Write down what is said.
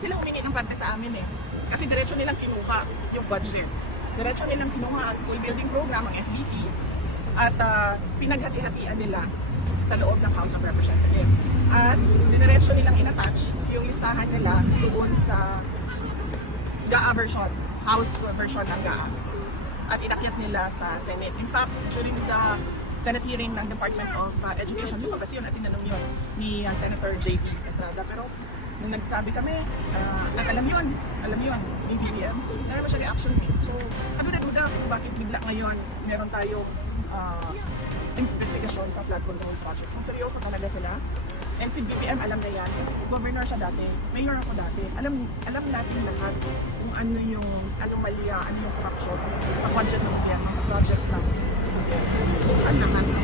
naman sila humingi ng parte sa amin eh. Kasi diretso nilang kinuha yung budget. Diretso nilang kinuha ang school building program, ang SBP, at pinaghati-hatian nila sa loob ng House of Representatives. At diretso nilang inattach yung listahan nila doon sa GAA version, House version ng GAA. At inakyat nila sa Senate. In fact, during the Senate hearing ng Department of Education, lumabas yun at tinanong yun ni Senator J.B. Estrada. Pero nung nagsabi kami, at alam yun ni BBM, meron siya reaction eh. So, duda kung bakit bigla ngayon meron tayong investigasyon sa flood control projects. Kung seryoso talaga sila. And si BBM alam na yan, kasi governor siya dati, mayor ako dati. Alam natin lahat kung ano yung anomalya, ano yung corruption sa budget ng gobyerno, sa projects ng gobyerno. Kung saan lahat ng